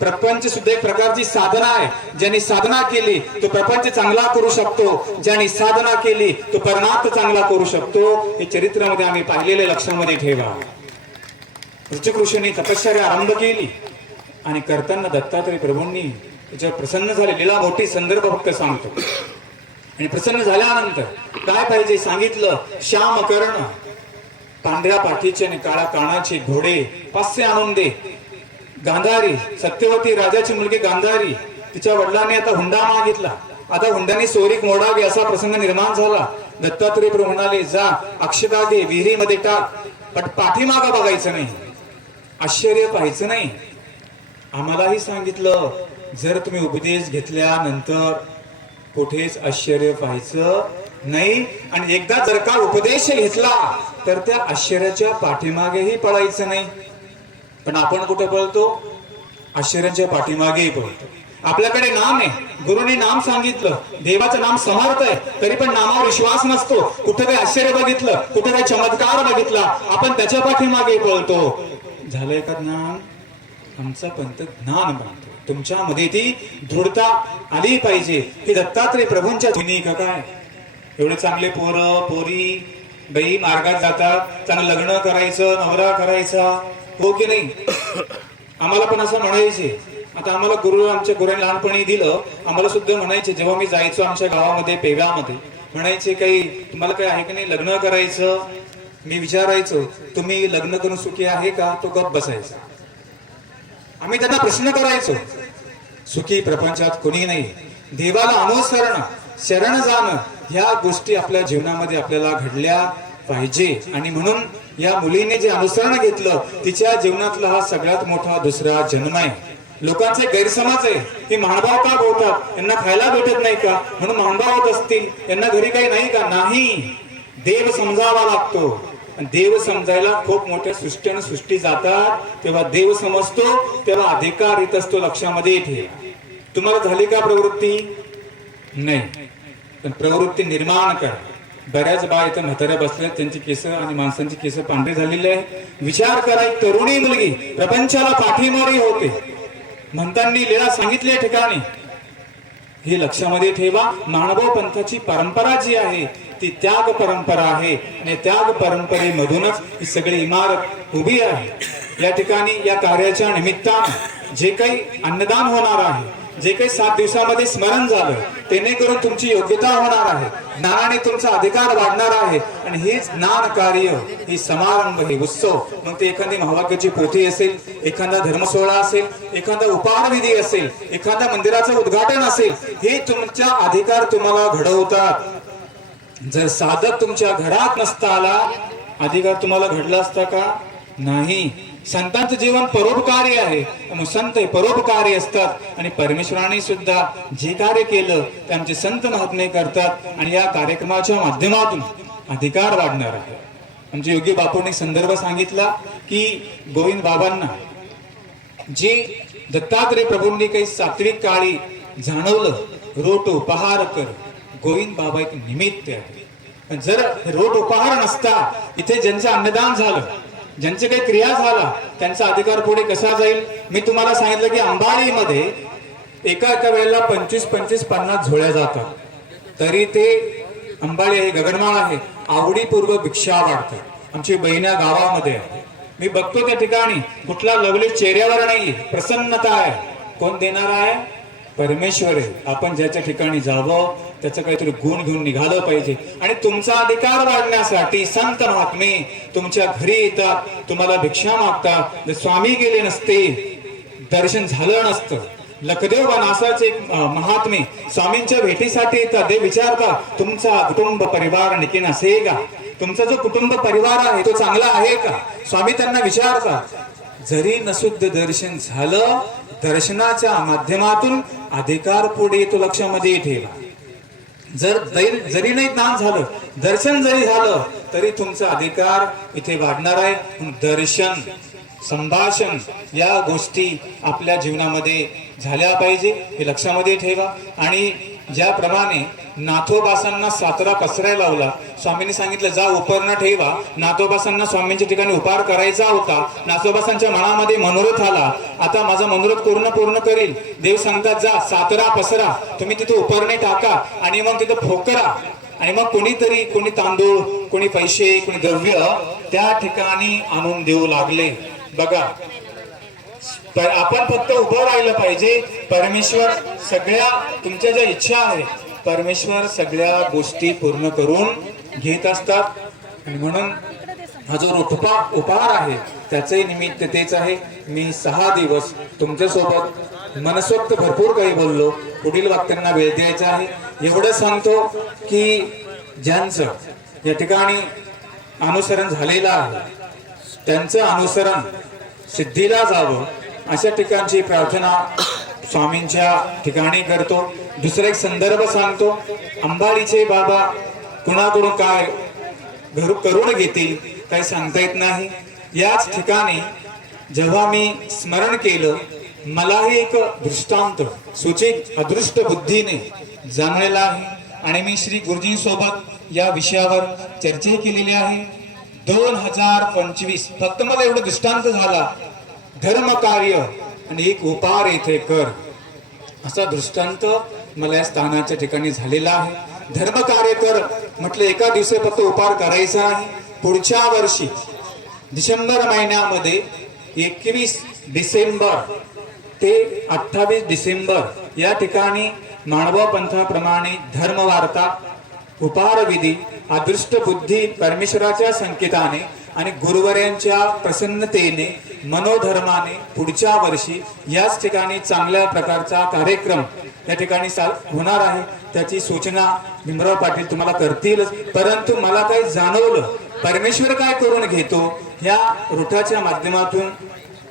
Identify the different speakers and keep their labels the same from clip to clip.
Speaker 1: प्रपंच सुद्धा एक प्रकारची साधना आहे. ज्यांनी साधना केली तो प्रपंच चांगला करू शकतो. ज्यांनी साधना केली तो परमार्थ चांगला करू शकतो. हे चरित्रामध्ये आम्ही पाहिलेले लक्षामध्ये ठेवा. ऋषिक तपश्चर्या आरंभ केली. आणि करताना दत्तात्रय प्रभूंनी त्याच्यावर प्रसन्न झाले. लीला मोठी संदर्भ फक्त सांगतो. आणि प्रसन्न झाल्यानंतर काय पाहिजे सांगितलं? श्याम कर्ण. पांढऱ्या पाठीचे आणि काळा कानाचे घोडे पाचशे आणून दे. गांधारी सत्यवती राजाची मुलगी गांधारी तिच्या वडिलांनी आता हुंडा मागितला. आता हुंड्याने सोरीक मोडावी असा प्रसंग निर्माण झाला. दत्तात्रय प्रभू म्हणाले जा अक्षता दे विहिरीमध्ये टाक. पण पाठीमागा बघायचं नाही. आश्चर्य पाहायचं नाही. आम्हालाही सांगितलं जर तुम्ही उपदेश घेतल्यानंतर कुठेच आश्चर्य पाहायचं नाही. आणि एकदा जर का उपदेश घेतला तर त्या आश्चर्याच्या पाठीमागेही पळायचं नाही. पण आपण कुठे पळतो? आश्चर्याच्या पाठीमागेही पळतो. आपल्याकडे नाम आहे. गुरुनी नाम सांगितलं. देवाचं नाम समर्थ आहे. तरी पण नामावर विश्वास नसतो. कुठं काही आश्चर्य बघितलं कुठं काही चमत्कार बघितला आपण त्याच्या पाठीमागे पळतो. झालंय का ज्ञान? आमचा पंत ज्ञान मानतो तुमच्यामध्ये ती दृढता आली पाहिजे. की दत्तात्रय प्रभूंच्या ध्वनी का काय? एवढे चांगले पोरं पोरी बाई मार्गात जातात. त्यांना लग्न करायचं नवरा करायचा. हो की नाही? आम्हाला पण असं म्हणायचे. आता आम्हाला गुरु आमच्या गुरुने लहानपणी दिलं. आम्हाला सुद्धा म्हणायचे जेव्हा मी जायचो आमच्या गावामध्ये पेव्यामध्ये म्हणायचे काही तुम्हाला काही आहे की नाही? लग्न करायचं? मी विचारायचो तुम्ही लग्न करून सुखी आहे का? तो गप बसायचा. आम्ही त्यांना प्रश्न करायचो सुखी प्रपंचात कोणी नाही. देवाला अनुसरण शरण जाणं ह्या गोष्टी आपल्या जीवनामध्ये आपल्याला घडल्या पाहिजे. आणि म्हणून या मुलीने जे अनुसरण घेतलं तिच्या जीवनातला हा सगळ्यात मोठा दुसरा जन्म आहे. लोकांचे गैरसमज आहे. की महानुभाव का बोलतात? यांना खायला भेटत नाही का? म्हणून महानुभाव होत असतील. यांना घरी काही नाही का? नाही. देव समजावा लागतो. देव समजायला खूप मोठ्या सृष्टी आणि सृष्टी जातात. तेव्हा देव समजतो तेव्हा अधिकार येत असतो लक्षामध्ये येते तुम्हाला झाली का प्रवृत्ती? नाही. पण प्रवृत्ती निर्माण करा. बऱ्याच बा इथं म्हाताऱ्या बसल्या त्यांची केस आणि माणसांची केस पांढरी झालेली आहे विचार करा एक तरुणी मुलगी प्रपंचाला पाठीमारी होते. म्हणतांनी लीळा सांगितल्या ठिकाणी. हे लक्षामध्ये ठेवा मानव पंथाची परंपरा जी आहे ती त्याग परंपरा आहे. आणि त्याग परंपरेमधूनच ही सगळी इमारत उभी आहे. या ठिकाणी या कार्याच्या निमित्तानं जे काही अन्नदान होणार आहे जे काही सात दिवसामध्ये स्मरण झालं करून तुमची योग्यता होणार आहे. ज्ञानाने तुमचा अधिकार वाढणार आहे. आणि हेच ज्ञान कार्य ही समारंभ हे उत्सव. मग ते एखादी महावाक्याची पोथी असेल एखादा धर्मसोहळा असेल एखादा उपहारविधी असेल एखाद्या मंदिराचं उद्घाटन असेल हे तुमच्या अधिकार तुम्हाला घडवतात. जर साधक तुमच्या घरात नसता आला अधिकार तुम्हाला घडला असता का? नाही. संतांचं जीवन परोपकारी आहे. संत परोपकारी असतात. आणि परमेश्वराने सुद्धा जे कार्य केलं ते आमचे संत महात्मे करतात. आणि या कार्यक्रमाच्या माध्यमातून अधिकार वाढणार आहे. म्हणजे योगी बापूंनी संदर्भ सांगितला की गोविंद बाबांना जे दत्तात्रय प्रभूंनी काही सात्विक काळी जाणवलं रोट उपहार कर गोविंद बाबा एक निमित्त आहे. जर रोट उपहार नसता इथे ज्यांचं अन्नदान झालं ज्यांचे काही क्रिया झाला त्यांचा अधिकार पुढे कसा जाईल? मी तुम्हाला सांगितलं की अंबाळीमध्ये एका एका वेळेला पंचवीस पंचवीस पन्नास झोळ्या जातात. तरी ते अंबाळी आहे गगनमाळ आहे. आवडीपूर्व भिक्षा वाढतात. आमची बहिण्या गावामध्ये आहे. मी बघतो त्या ठिकाणी कुठला लवली चेहऱ्यावर नाही प्रसन्नता आहे. कोण देणार आहे? परमेश्वर आहे. आपण ज्याच्या ठिकाणी जावं त्याचं काहीतरी गुण घेऊन निघालं पाहिजे. आणि तुमचा अधिकार वाढण्यासाठी संत महात्मे तुमच्या घरी येतात तुम्हाला भिक्षा मागतात. जर स्वामी गेले नसते दर्शन झालं नसतं. लखदेव नासाचे एक महात्मे स्वामींच्या भेटीसाठी येतात. ते विचारतात तुमचा कुटुंब परिवार निकीन असे का? तुमचा जो कुटुंब परिवार आहे तो चांगला आहे का? स्वामी त्यांना विचारतात जरी नसुद्ध दर्शन झालं दर्शनाच्या माध्यमातून अधिकार पुढे तो लक्षामध्ये ठेवा. जर जरी नाही ज्ञान झालं दर्शन जरी झालं तरी तुमचा अधिकार इथे वाढणार आहे. दर्शन संभाषण या गोष्टी आपल्या जीवनामध्ये झाल्या पाहिजे हे लक्षामध्ये ठेवा. आणि ज्याप्रमाणे नाथोबासांना सातरा पसरायला लावला. स्वामींनी सांगितलं जा उपरणं ठेवा. नाथोबासांना स्वामींच्या ठिकाणी उपार करायचा होता. नाथोबासांच्या मनामध्ये मनोरथ आला. आता माझा मनोरथ पूर्ण पूर्ण करील देव सांगतात जा सातरा पसरा. तुम्ही तिथे उपरणे टाका आणि मग तिथं फोकरा आणि मग कोणीतरी कोणी तांदूळ कोणी पैसे कोणी द्रव्य त्या ठिकाणी आणून देऊ लागले. बघा तर आपण फक्त उभं राहिलं पाहिजे. परमेश्वर सगळ्या तुमच्या ज्या इच्छा आहेत परमेश्वर सगळ्या गोष्टी पूर्ण करून घेत असतात. आणि म्हणून हा जो उपा उपहार आहे त्याचंही निमित्त तेच आहे. मी सहा दिवस तुमच्यासोबत मनसोक्त भरपूर काही बोललो. पुढील वाक्यांना वेळ द्यायचा आहे. एवढं सांगतो की ज्यांचं या ठिकाणी अनुसरण झालेलं आहे त्यांचं अनुसरण सिद्धीला जावं अशा ठिकाणची प्रार्थना स्वामींच्या ठिकाणी करतो. दुसरा एक संदर्भ सांगतो. अंबाडीचे बाबा कुणाकडून काय घर करून घेतील काही सांगता येत नाही. याच ठिकाणी जेव्हा मी स्मरण केलं मलाही एक दृष्टांत सूचित अदृष्ट बुद्धीने जाणलेला आहे. आणि मी श्री गुरुजींसोबत या विषयावर चर्चा केलेली आहे. दोन हजार पंचवीस फक्त मला एवढं दृष्टांत झाला धर्म कार्य आणि एक उपार येथे कर. असा दृष्टांत मला या स्थानाच्या ठिकाणी झालेला आहे. धर्म कार्य कर म्हटलं एका दिवशी फक्त उपार करायचा आहे. पुढच्या वर्षी डिसेंबर महिन्यामध्ये एकवीस डिसेंबर ते अठ्ठावीस डिसेंबर या ठिकाणी मानवा पंथाप्रमाणे धर्मवार्ता उपहारविधी अदृष्ट बुद्धी परमेश्वराच्या संकेताने आणि गुरुवर्यांच्या प्रसन्नतेने मनोधर्माने पुढच्या वर्षी याच ठिकाणी चांगल्या प्रकारचा कार्यक्रम या ठिकाणी सा- होणार आहे. त्याची सूचना भीमराव पाटील तुम्हाला करतीलच. परंतु मला काही जाणवलं. परमेश्वर काय करून घेतो ह्या रुठाच्या माध्यमातून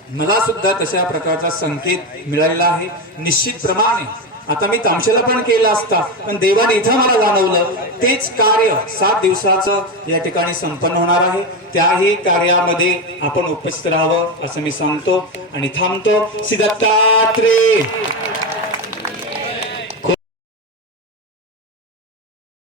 Speaker 1: मला सुद्धा तशा प्रकारचा संकेत मिळालेला आहे. निश्चितप्रमाणे आता मी तामशेला पण केला असता पण देवाने इथं मला जाणवलं तेच कार्य सात दिवसाचं या ठिकाणी संपन्न होणार आहे. त्याही कार्यामध्ये आपण उपस्थित राहावं असं मी सांगतो आणि थांबतो. श्री दत्तात्रेय